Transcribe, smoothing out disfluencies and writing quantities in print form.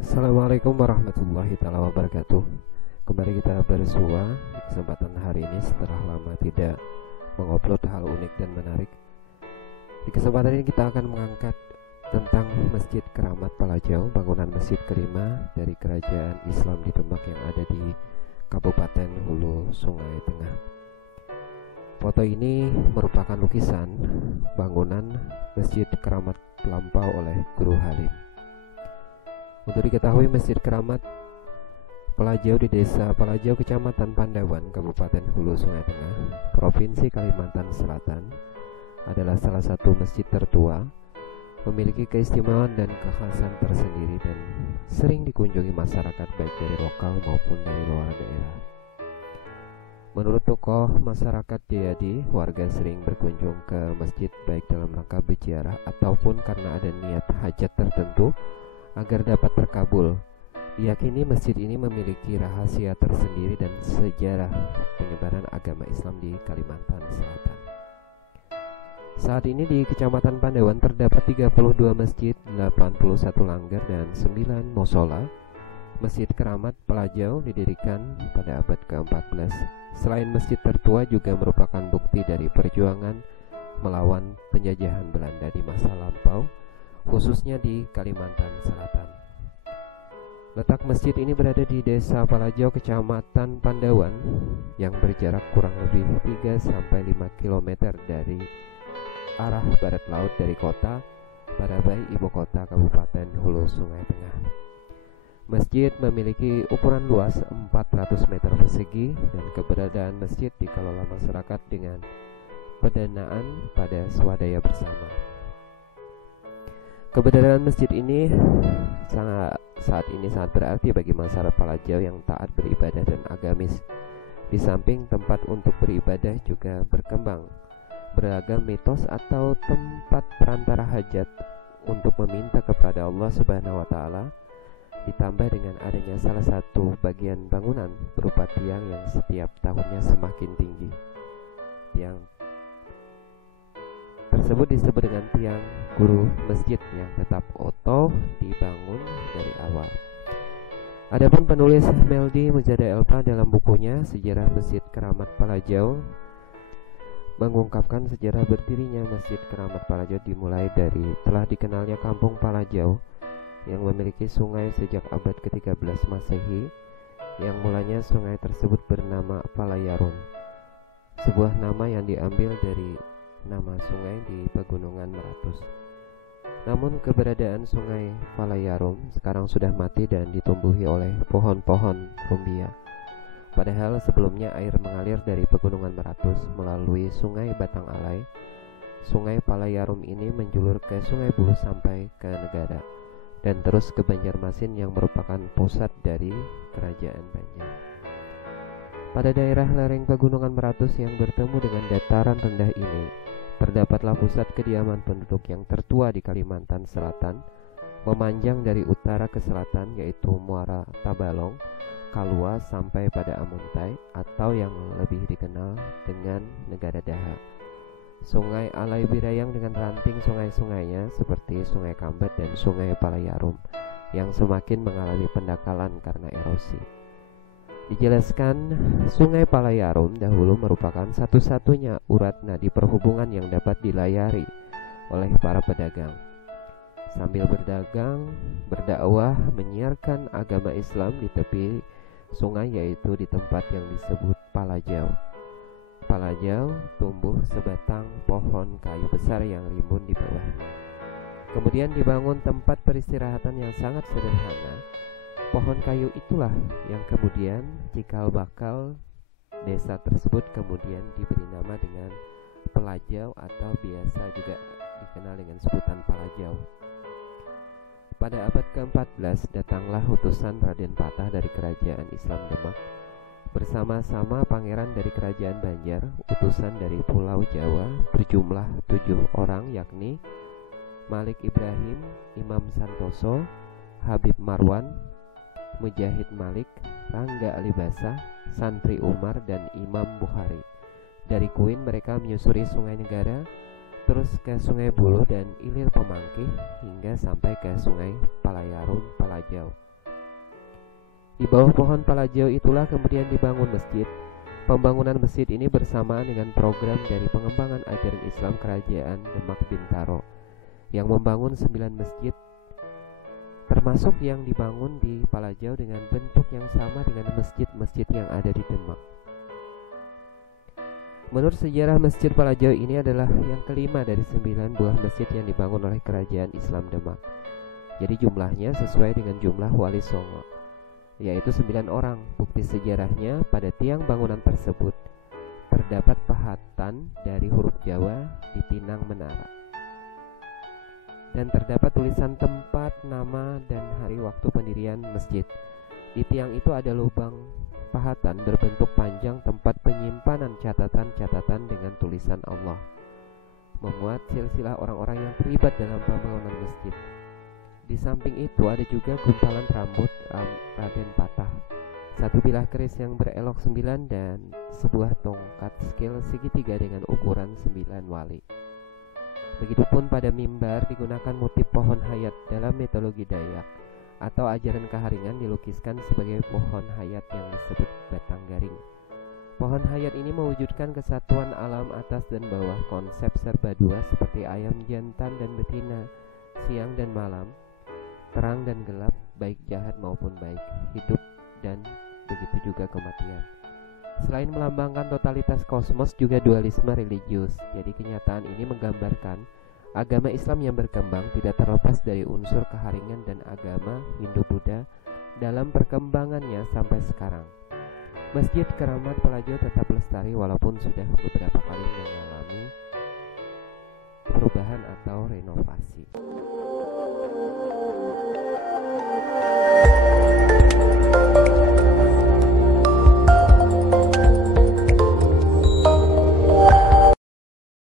Assalamualaikum warahmatullahi taala wabarakatuh. Kembali kita bersua di kesempatan hari ini setelah lama tidak mengupload hal unik dan menarik. Di kesempatan ini kita akan mengangkat tentang Masjid Keramat Palajau, bangunan masjid kelima dari Kerajaan Islam di Demak yang ada di Kabupaten Hulu Sungai Tengah. Foto ini merupakan lukisan bangunan Masjid Keramat Lampau oleh Guru Halim. Untuk diketahui, Masjid Keramat Palajau di Desa Palajau, Kecamatan Pandawan, Kabupaten Hulu Sungai Tengah, Provinsi Kalimantan Selatan, adalah salah satu masjid tertua, memiliki keistimewaan dan kekhasan tersendiri dan sering dikunjungi masyarakat baik dari lokal maupun dari luar daerah. Menurut tokoh masyarakat Jayadi, warga sering berkunjung ke masjid baik dalam rangka berziarah ataupun karena ada niat hajat tertentu agar dapat terkabul. Diyakini masjid ini memiliki rahasia tersendiri dan sejarah penyebaran agama Islam di Kalimantan Selatan. Saat ini di Kecamatan Pandawan terdapat 32 masjid, 81 langgar dan 9 musola. Masjid Keramat Palajau didirikan pada abad ke-14. Selain masjid tertua, juga merupakan bukti dari perjuangan melawan penjajahan Belanda di masa lampau, khususnya di Kalimantan Selatan. Letak masjid ini berada di Desa Palajau, Kecamatan Pandawan, yang berjarak kurang lebih 3-5 km dari arah barat laut dari kota Barabai, ibu kota Kabupaten Hulu Sungai Tengah. Masjid memiliki ukuran luas 400 meter persegi dan keberadaan masjid dikelola masyarakat dengan pendanaan pada swadaya bersama. Keberadaan masjid ini saat ini sangat berarti bagi masyarakat Palajau yang taat beribadah dan agamis. Di samping tempat untuk beribadah juga berkembang beragam mitos atau tempat perantara hajat untuk meminta kepada Allah Subhanahu wa taala, ditambah dengan adanya salah satu bagian bangunan berupa tiang yang setiap tahunnya semakin tinggi. Tiang tersebut disebut dengan tiang guru masjid yang tetap utuh dibangun dari awal. Adapun penulis Meldi Mujada Elpa dalam bukunya Sejarah Masjid Keramat Palajau mengungkapkan sejarah berdirinya Masjid Keramat Palajau dimulai dari telah dikenalnya Kampung Palajau yang memiliki sungai sejak abad ke-13 Masehi, yang mulanya sungai tersebut bernama Palayarum, sebuah nama yang diambil dari nama sungai di Pegunungan Meratus. Namun keberadaan sungai Palayarum sekarang sudah mati dan ditumbuhi oleh pohon-pohon rumbia. Padahal sebelumnya air mengalir dari Pegunungan Meratus melalui sungai Batang Alai. Sungai Palayarum ini menjulur ke Sungai Buh sampai ke Negara dan terus ke Banjarmasin yang merupakan pusat dari Kerajaan Banjar. Pada daerah lereng Pegunungan Meratus yang bertemu dengan dataran rendah ini, terdapatlah pusat kediaman penduduk yang tertua di Kalimantan Selatan, memanjang dari utara ke selatan, yaitu Muara Tabalong, Kalua sampai pada Amuntai atau yang lebih dikenal dengan Negara Daha. Sungai Alai Birayang dengan ranting sungai-sungainya seperti Sungai Kambat dan Sungai Palayarum yang semakin mengalami pendangkalan karena erosi. Dijelaskan, Sungai Palayarum dahulu merupakan satu-satunya urat nadi perhubungan yang dapat dilayari oleh para pedagang. Sambil berdagang, berdakwah, menyiarkan agama Islam di tepi sungai, yaitu di tempat yang disebut Palajau. Palajau tumbuh sebatang pohon kayu besar yang rimbun di bawahnya. Kemudian dibangun tempat peristirahatan yang sangat sederhana. Pohon kayu itulah yang kemudian cikal bakal desa tersebut kemudian diberi nama dengan Pelajau atau biasa juga dikenal dengan sebutan Palajau. Pada abad ke-14 datanglah utusan Raden Patah dari Kerajaan Islam Demak bersama-sama pangeran dari Kerajaan Banjar, utusan dari Pulau Jawa berjumlah 7 orang, yakni Malik Ibrahim, Imam Santoso, Habib Marwan, Mujahid Malik, Rangga Alibasa, Santri Umar, dan Imam Bukhari. Dari Kuin mereka menyusuri Sungai Negara, terus ke Sungai Buluh dan Ilir Pemangkih hingga sampai ke Sungai Palayarun Palajau. Di bawah pohon Palajau itulah kemudian dibangun masjid. Pembangunan masjid ini bersamaan dengan program dari pengembangan ajaran Islam Kerajaan Demak Bintaro yang membangun 9 masjid, termasuk yang dibangun di Palajau dengan bentuk yang sama dengan masjid-masjid yang ada di Demak. Menurut sejarah Masjid Palajau ini adalah yang kelima dari 9 buah masjid yang dibangun oleh Kerajaan Islam Demak. Jadi jumlahnya sesuai dengan jumlah Wali Songo, yaitu 9 orang. Bukti sejarahnya pada tiang bangunan tersebut terdapat pahatan dari huruf Jawa di pinang menara, dan terdapat tulisan tempat, nama, dan hari waktu pendirian masjid. Di tiang itu ada lubang pahatan berbentuk panjang tempat penyimpanan catatan-catatan dengan tulisan Allah, memuat silsilah orang-orang yang terlibat dalam pembangunan masjid. Di samping itu ada juga gumpalan rambut Raden Patah, satu bilah keris yang berelok 9, dan sebuah tongkat skill segitiga dengan ukuran 9 wali. Begitupun pada mimbar digunakan motif pohon hayat. Dalam mitologi Dayak atau ajaran Kaharingan dilukiskan sebagai pohon hayat yang disebut batang garing. Pohon hayat ini mewujudkan kesatuan alam atas dan bawah, konsep serba dua seperti ayam jantan dan betina, siang dan malam, terang dan gelap, baik jahat maupun baik, hidup dan begitu juga kematian. Selain melambangkan totalitas kosmos, juga dualisme religius. Jadi kenyataan ini menggambarkan agama Islam yang berkembang tidak terlepas dari unsur Kaharingan dan agama Hindu-Buddha dalam perkembangannya sampai sekarang. Masjid Keramat Palajau tetap lestari walaupun sudah beberapa kali mengalami perubahan atau renovasi.